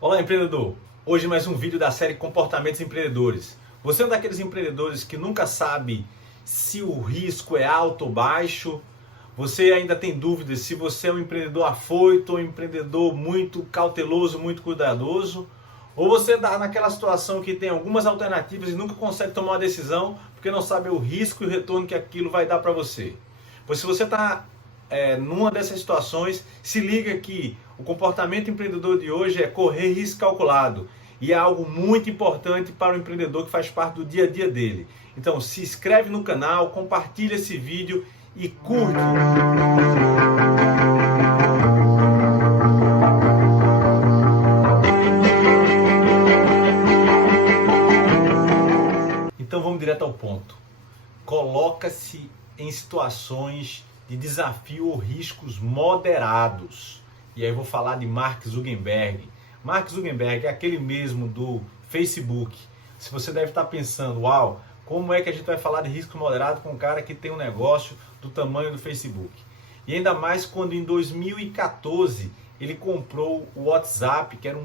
Olá, empreendedor! Hoje mais um vídeo da série Comportamentos Empreendedores. Você é um daqueles empreendedores que nunca sabe se o risco é alto ou baixo? Você ainda tem dúvidas se você é um empreendedor afoito ou um empreendedor muito cauteloso, muito cuidadoso? Ou você está naquela situação que tem algumas alternativas e nunca consegue tomar uma decisão porque não sabe o risco e o retorno que aquilo vai dar para você? Pois se você está numa dessas situações, se liga que o comportamento empreendedor de hoje é correr risco calculado. E é algo muito importante para o empreendedor que faz parte do dia a dia dele. Então se inscreve no canal, compartilha esse vídeo e curte. Então vamos direto ao ponto. Coloca-se em situações de desafio ou riscos moderados. E aí eu vou falar de Mark Zuckerberg. Mark Zuckerberg é aquele mesmo do Facebook. Se você deve estar pensando, uau, como é que a gente vai falar de risco moderado com um cara que tem um negócio do tamanho do Facebook? E ainda mais quando em 2014 ele comprou o WhatsApp, que era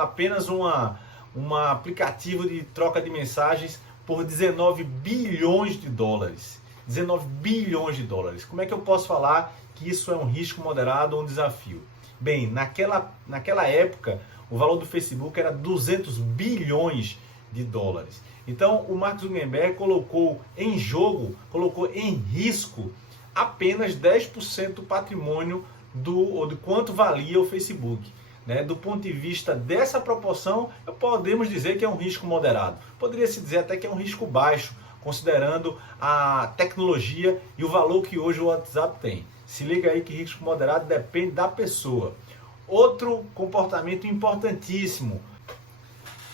apenas um aplicativo de troca de mensagens por 19 bilhões de dólares. 19 bilhões de dólares. Como é que eu posso falar que isso é um risco moderado ou um desafio? Bem, naquela época, o valor do Facebook era 200 bilhões de dólares. Então, o Mark Zuckerberg colocou em jogo, colocou em risco apenas 10% do patrimônio ou de quanto valia o Facebook. Do ponto de vista dessa proporção, podemos dizer que é um risco moderado. Poderia-se dizer até que é um risco baixo, considerando a tecnologia e o valor que hoje o WhatsApp tem. Se liga aí que risco moderado depende da pessoa. Outro comportamento importantíssimo: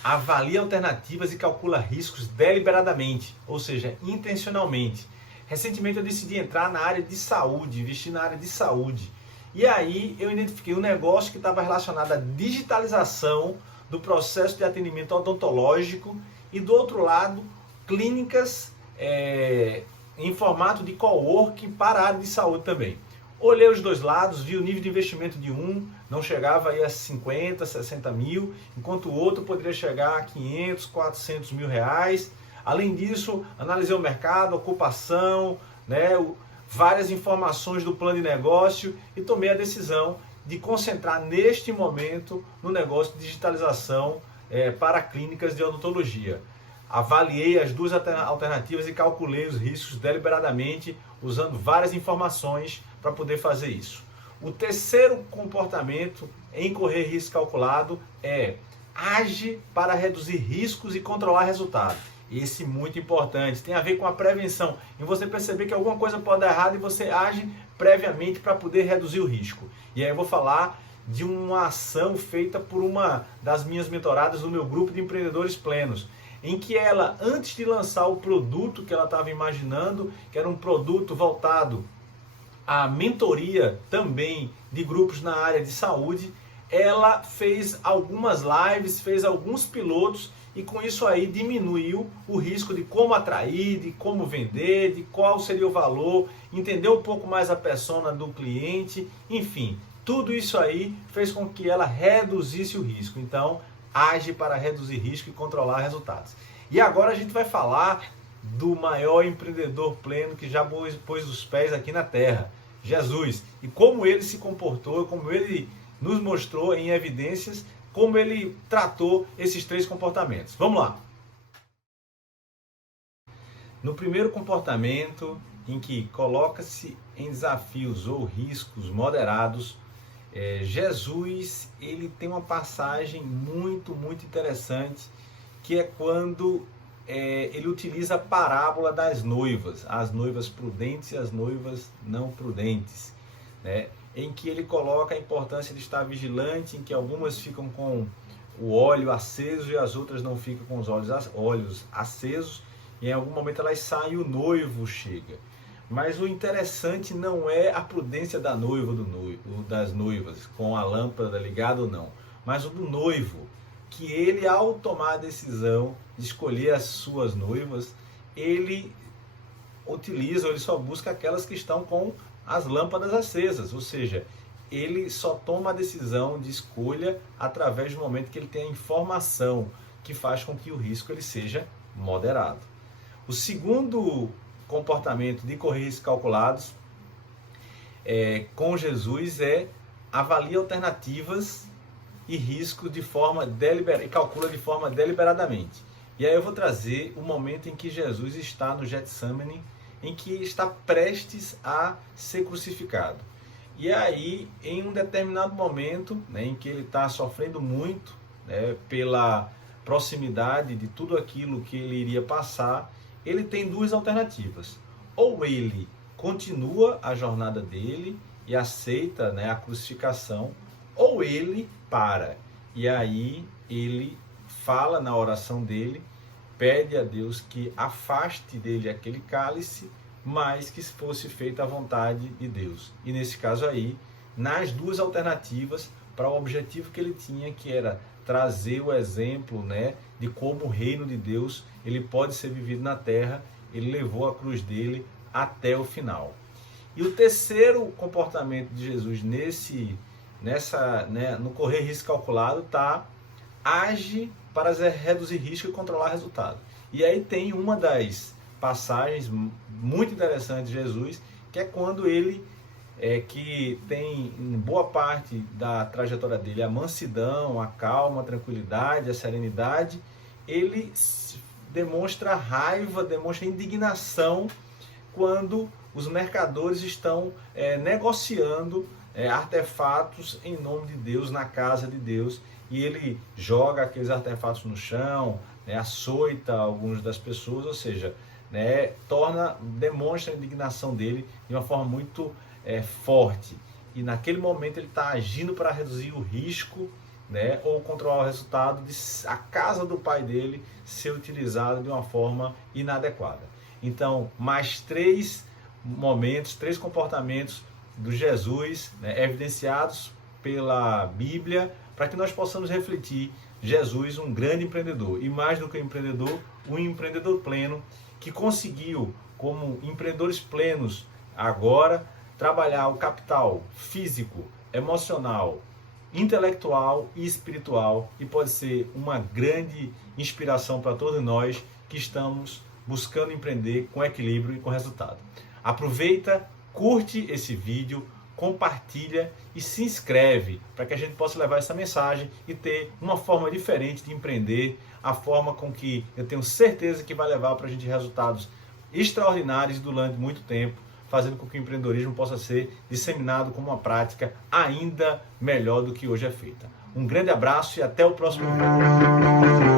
avalie alternativas e calcula riscos deliberadamente, ou seja, intencionalmente. Recentemente eu decidi entrar na área de saúde, investir na área de saúde. E aí eu identifiquei um negócio que estava relacionado à digitalização do processo de atendimento odontológico e, do outro lado, clínicas em formato de coworking para a área de saúde também. Olhei os dois lados, vi o nível de investimento de um, não chegava aí a 50, 60 mil, enquanto o outro poderia chegar a 500, 400 mil reais. Além disso, analisei o mercado, ocupação, várias informações do plano de negócio e tomei a decisão de concentrar neste momento no negócio de digitalização para clínicas de odontologia. Avaliei as duas alternativas e calculei os riscos deliberadamente, usando várias informações para poder fazer isso. O terceiro comportamento em correr risco calculado é age para reduzir riscos e controlar resultados. Esse é muito importante, tem a ver com a prevenção, em você perceber que alguma coisa pode dar errado e você age previamente para poder reduzir o risco. E aí eu vou falar de uma ação feita por uma das minhas mentoradas do meu grupo de empreendedores plenos, em que ela, antes de lançar o produto que ela estava imaginando, que era um produto voltado à mentoria também de grupos na área de saúde, ela fez algumas lives, fez alguns pilotos e com isso aí diminuiu o risco de como atrair, de como vender, de qual seria o valor, entendeu um pouco mais a persona do cliente, enfim, tudo isso aí fez com que ela reduzisse o risco. Então, age para reduzir risco e controlar resultados. E agora a gente vai falar do maior empreendedor pleno que já pôs os pés aqui na terra, Jesus, e como ele se comportou, como ele nos mostrou em evidências, como ele tratou esses três comportamentos. Vamos lá! No primeiro comportamento, em que coloca-se em desafios ou riscos moderados, Jesus ele tem uma passagem muito muito interessante, que é quando ele utiliza a parábola das noivas, as noivas prudentes e as noivas não prudentes, em que ele coloca a importância de estar vigilante, em que algumas ficam com o óleo aceso e as outras não ficam com os olhos acesos, e em algum momento elas saem e o noivo chega. Mas o interessante não é a prudência da noiva ou das noivas, com a lâmpada ligada ou não, mas o do noivo, que ele, ao tomar a decisão de escolher as suas noivas, ele utiliza, ou ele só busca aquelas que estão com as lâmpadas acesas, ou seja, ele só toma a decisão de escolha através do momento que ele tem a informação que faz com que o risco ele seja moderado. O segundo comportamento de correr riscos calculados com Jesus avalia alternativas e riscos de forma deliberada e calcula de forma deliberadamente. E aí eu vou trazer o momento em que Jesus está no Getsemane, em que está prestes a ser crucificado. E aí, em um determinado momento, né, em que ele está sofrendo muito, né, pela proximidade de tudo aquilo que ele iria passar, ele tem duas alternativas. Ou ele continua a jornada dele e aceita, né, a crucificação, ou ele para. E aí ele fala na oração dele, pede a Deus que afaste dele aquele cálice, mas que fosse feita a vontade de Deus. E nesse caso aí, nas duas alternativas, para o objetivo que ele tinha, que era trazer o exemplo, né, de como o reino de Deus ele pode ser vivido na terra, ele levou a cruz dele até o final. E o terceiro comportamento de Jesus no correr risco calculado age para reduzir risco e controlar resultado. E aí tem uma das passagens muito interessantes de Jesus, que é quando ele, que tem em boa parte da trajetória dele a mansidão, a calma, a tranquilidade, a serenidade, ele demonstra raiva, demonstra indignação quando os mercadores estão negociando artefatos em nome de Deus, na casa de Deus, e ele joga aqueles artefatos no chão, açoita algumas das pessoas, ou seja, demonstra a indignação dele de uma forma muito forte. E naquele momento ele está agindo para reduzir o risco, ou controlar o resultado de a casa do pai dele ser utilizada de uma forma inadequada. Então, mais três momentos, três comportamentos do Jesus, evidenciados pela Bíblia, para que nós possamos refletir Jesus, um grande empreendedor, e mais do que um empreendedor pleno, que conseguiu, como empreendedores plenos, agora trabalhar o capital físico, emocional, intelectual e espiritual, e pode ser uma grande inspiração para todos nós que estamos buscando empreender com equilíbrio e com resultado. Aproveita, curte esse vídeo, compartilha e se inscreve para que a gente possa levar essa mensagem e ter uma forma diferente de empreender, a forma com que eu tenho certeza que vai levar para a gente resultados extraordinários durante muito tempo, fazendo com que o empreendedorismo possa ser disseminado como uma prática ainda melhor do que hoje é feita. Um grande abraço e até o próximo vídeo.